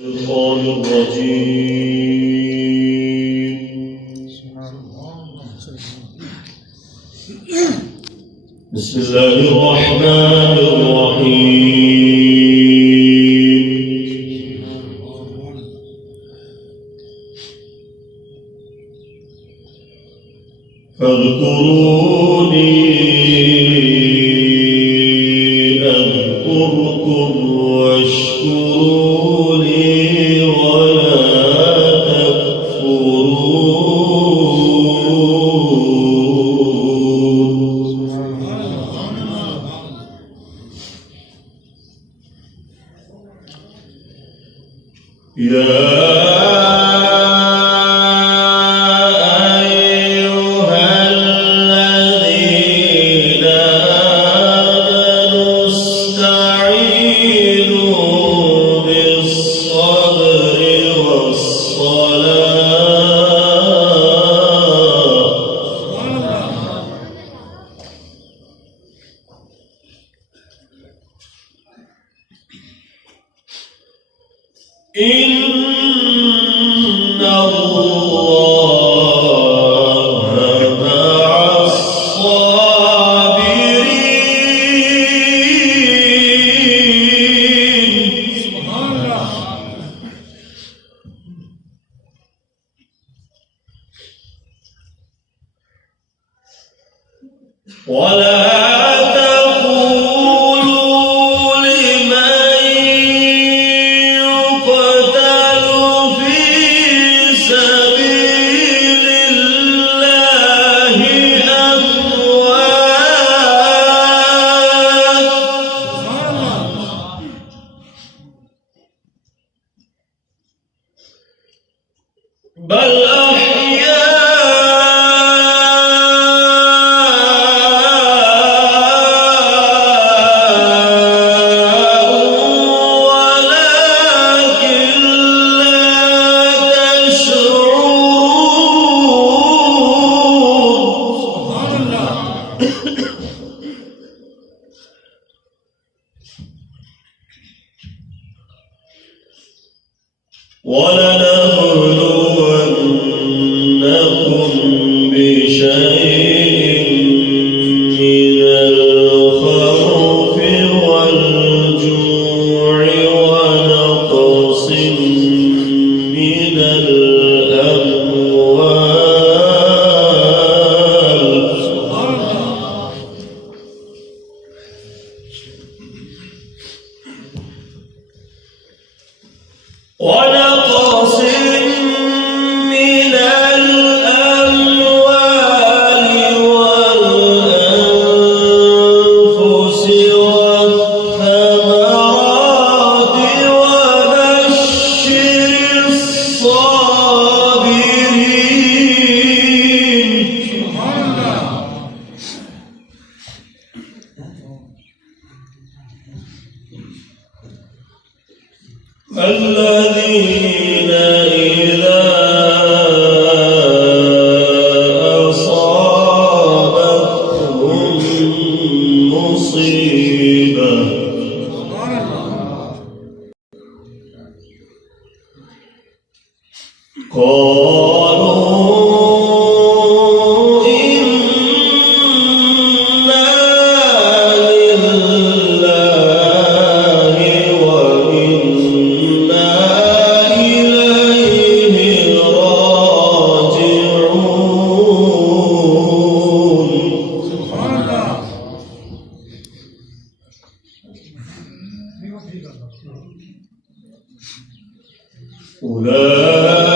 الشيطان الرجيم. بسم الله الرحمن الرحيم. فاذكروني أذكركم واشكروا لي ولا تكفرون. يا إن الله مع الصابرين. سبحان الله. ولا بل أحياء ولكن لا تشعرون. سبحان الله. ولنبلونكم بشيء من الخوف والجوع ونقص من الأموال ونقص من الأموال والأنفس والثمرات وبشر الصابرين. سبحان الله. الذين إذا أصابتهم مصيبة قالوا إنا لله وإنا إليه راجعون. سبحان الله. أولئك